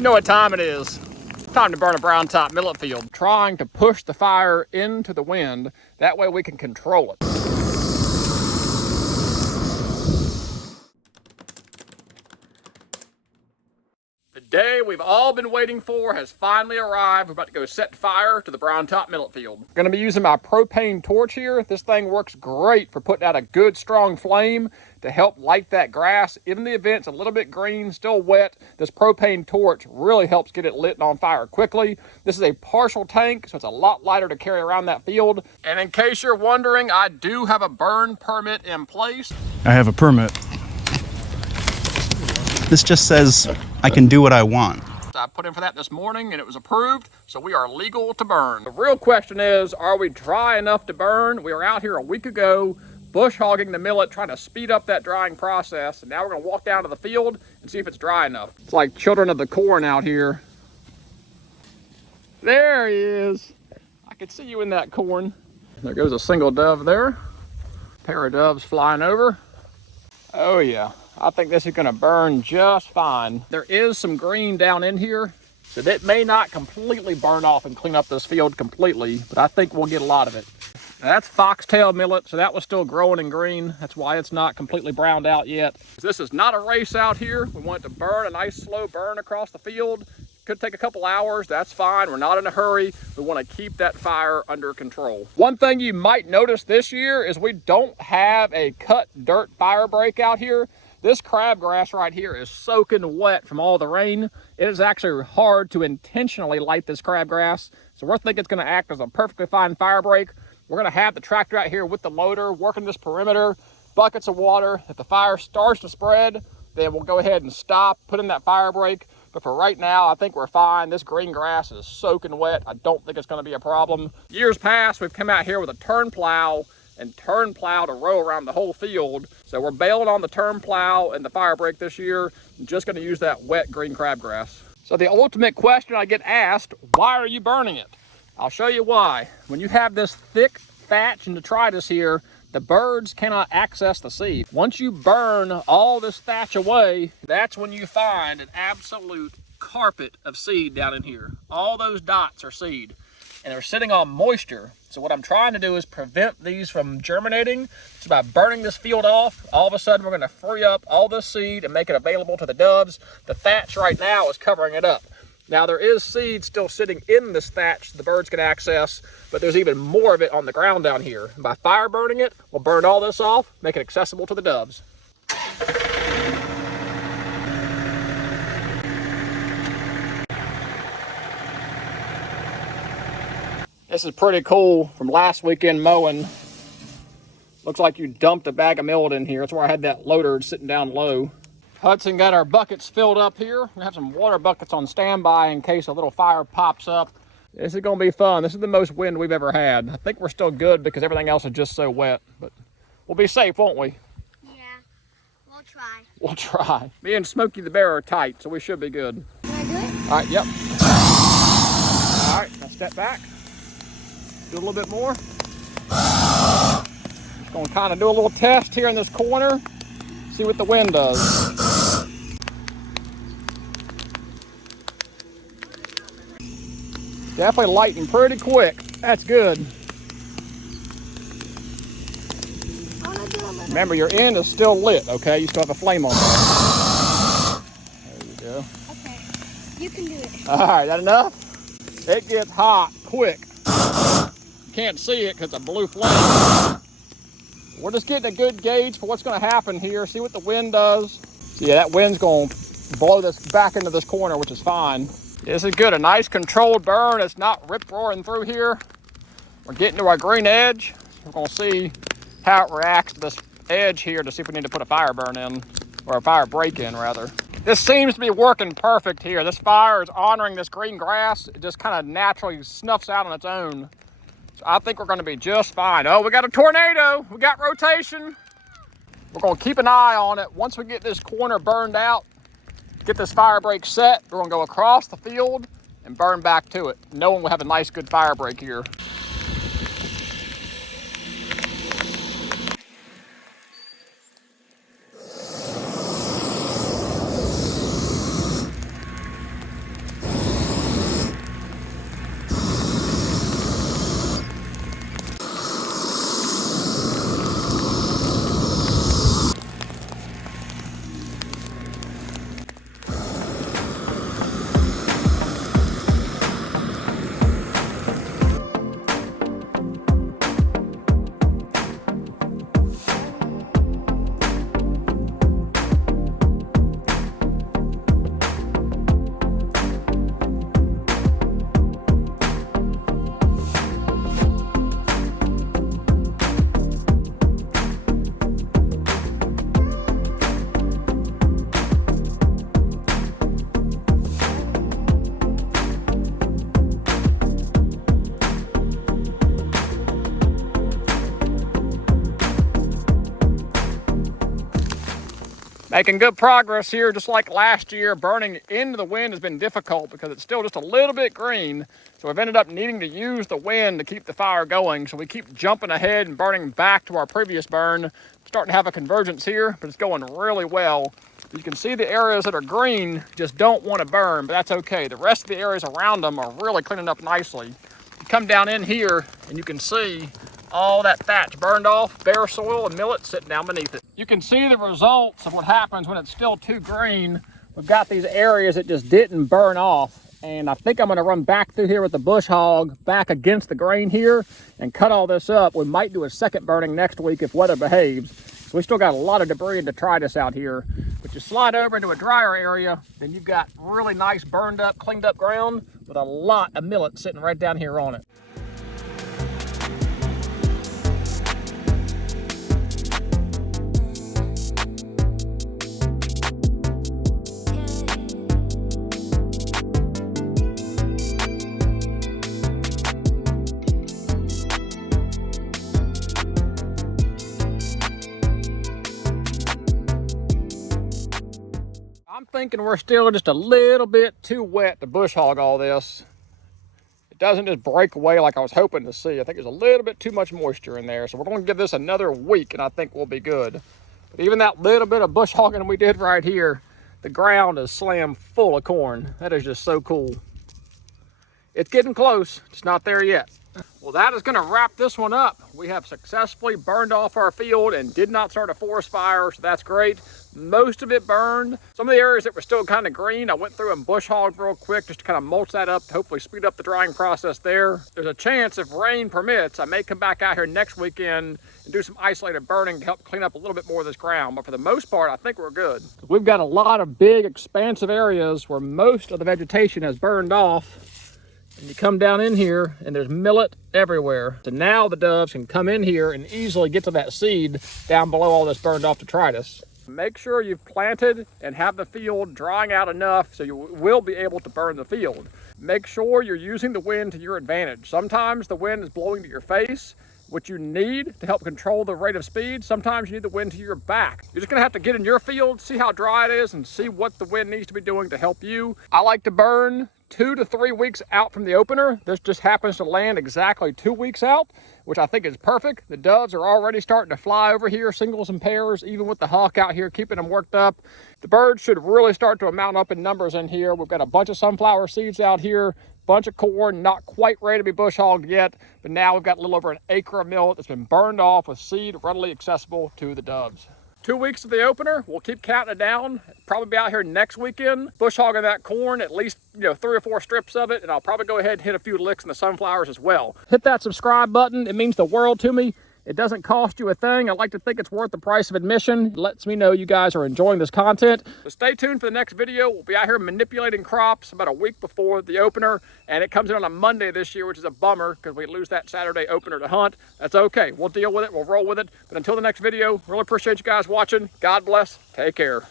You know what time it is. Time to burn a Browntop millet field. Trying to push the fire into the wind. That way we can control it. The day we've all been waiting for has finally arrived. We're about to go set fire to the Browntop millet field. I'm gonna be using my propane torch here. This thing works great for putting out a good strong flame to help light that grass. Even the event's a little bit green, still wet, this propane torch really helps get it lit and on fire quickly. This is a partial tank, so it's a lot lighter to carry around that field. And in case you're wondering, I do have a burn permit in place. I have a permit. This just says I can do what I want. I put in for that this morning and it was approved, so we are legal to burn. The real question is, are we dry enough to burn? We were out here a week ago bush hogging the millet, trying to speed up that drying process, and now we're gonna walk down to the field and see if it's dry enough. It's like children of the corn out here. There he is. I can see you in that corn. There goes a single dove there. Pair of doves flying over. Oh yeah. I think this is gonna burn just fine. There is some green down in here, so that may not completely burn off and clean up this field completely, but I think we'll get a lot of it. Now that's foxtail millet, so that was still growing in green. That's why it's not completely browned out yet. This is not a race out here. We want it to burn, a nice slow burn across the field. Could take a couple hours, that's fine. We're not in a hurry. We want to keep that fire under control. One thing you might notice this year is we don't have a cut dirt fire break out here. This crabgrass right here is soaking wet from all the rain. It is actually hard to intentionally light this crabgrass. So we're thinking it's gonna act as a perfectly fine fire break. We're gonna have the tractor out here with the loader, working this perimeter, buckets of water. If the fire starts to spread, then we'll go ahead and stop, put in that fire break. But for right now, I think we're fine. This green grass is soaking wet. I don't think it's gonna be a problem. Years past, we've come out here with a turn plow and turn plowed a row around the whole field. So we're bailing on the turn plow and the fire break this year. I'm just gonna use that wet green crabgrass. So the ultimate question I get asked, why are you burning it? I'll show you why. When you have this thick thatch and detritus here, the birds cannot access the seed. Once you burn all this thatch away, that's when you find an absolute carpet of seed down in here. All those dots are seed, and they're sitting on moisture. So what I'm trying to do is prevent these from germinating. So by burning this field off, all of a sudden we're gonna free up all this seed and make it available to the doves. The thatch right now is covering it up. Now there is seed still sitting in this thatch the birds can access, but there's even more of it on the ground down here. And by fire burning it, we'll burn all this off, make it accessible to the doves. This is pretty cool from last weekend mowing. Looks like you dumped a bag of millet in here. That's where I had that loader sitting down low. Hudson got our buckets filled up here. We're gonna have some water buckets on standby in case a little fire pops up. This is gonna be fun. This is the most wind we've ever had. I think we're still good because everything else is just so wet, but we'll be safe, won't we? Yeah, we'll try. We'll try. Me and Smokey the Bear are tight, so we should be good. Can I do it? All right, yep. All right, now step back. Do a little bit more. Just gonna kind of do a little test here in this corner. See what the wind does. Definitely lighting pretty quick. That's good. Remember, your end is still lit, okay? You still have a flame on there. There you go. Okay, you can do it. All right, that enough? It gets hot quick. You can't see it because it's a blue flame. We're just getting a good gauge for what's going to happen here. See what the wind does. So yeah, that wind's going to blow this back into this corner, which is fine. This is good. A nice controlled burn. It's not rip-roaring through here. We're getting to our green edge. We're going to see how it reacts to this edge here to see if we need to put a fire burn in, or a fire break in, rather. This seems to be working perfect here. This fire is honoring this green grass. It just kind of naturally snuffs out on its own. So I think we're going to be just fine. Oh, we got a tornado. We got rotation. We're going to keep an eye on it. Once we get this corner burned out, get this fire break set, we're going to go across the field and burn back to it, knowing we'll have a nice, good fire break here. Making good progress here, just like last year. Burning into the wind has been difficult because it's still just a little bit green. So we've ended up needing to use the wind to keep the fire going. So we keep jumping ahead and burning back to our previous burn. Starting to have a convergence here, but it's going really well. You can see the areas that are green just don't want to burn, but that's okay. The rest of the areas around them are really cleaning up nicely. You come down in here and you can see all that thatch burned off, bare soil and millet sitting down beneath it. You can see the results of what happens when it's still too green. We've got these areas that just didn't burn off, and I think I'm gonna run back through here with the bush hog back against the grain here and cut all this up. We might do a second burning next week if weather behaves. So we still got a lot of debris and detritus out here. But you slide over into a drier area, then you've got really nice burned up, cleaned up ground with a lot of millet sitting right down here on it. I'm thinking we're still just a little bit too wet to bush hog all this. It doesn't just break away like I was hoping to see. I think there's a little bit too much moisture in there. So we're going to give this another week and I think we'll be good. But even that little bit of bush hogging we did right here, the ground is slammed full of corn. That is just so cool. It's getting close. It's not there yet. Well, that is going to wrap this one up. We have successfully burned off our field and did not start a forest fire, so that's great. Most of it burned. Some of the areas that were still kind of green, I went through and bush hogged real quick just to kind of mulch that up to hopefully speed up the drying process there. There's a chance, if rain permits, I may come back out here next weekend and do some isolated burning to help clean up a little bit more of this ground. But for the most part, I think we're good. We've got a lot of big, expansive areas where most of the vegetation has burned off. And you come down in here and there's millet everywhere. So now the doves can come in here and easily get to that seed down below all this burned off detritus. Make sure you've planted and have the field drying out enough so you will be able to burn the field. Make sure you're using the wind to your advantage. Sometimes the wind is blowing to your face, which you need to help control the rate of speed. Sometimes you need the wind to your back. You're just gonna have to get in your field, see how dry it is, and see what the wind needs to be doing to help you. I like to burn 2 to 3 weeks out from the opener. This just happens to land exactly 2 weeks out, which I think is perfect. The doves are already starting to fly over here, singles and pairs, even with the hawk out here keeping them worked up. The birds should really start to amount up in numbers in here. We've got a bunch of sunflower seeds out here, bunch of corn, not quite ready to be bush hogged yet, but now we've got a little over an acre of millet that's been burned off with seed readily accessible to the doves. 2 weeks to the opener. We'll keep counting it down. Probably be out here next weekend, bush hogging that corn, at least 3 or 4 strips of it, and I'll probably go ahead and hit a few licks in the sunflowers as well. Hit that subscribe button. It means the world to me. It doesn't cost you a thing. I like to think it's worth the price of admission. It lets me know you guys are enjoying this content. So stay tuned for the next video. We'll be out here manipulating crops about a week before the opener, and it comes in on a Monday this year, which is a bummer because we lose that Saturday opener to hunt. That's okay. We'll deal with it. We'll roll with it. But until the next video, really appreciate you guys watching. God bless. Take care.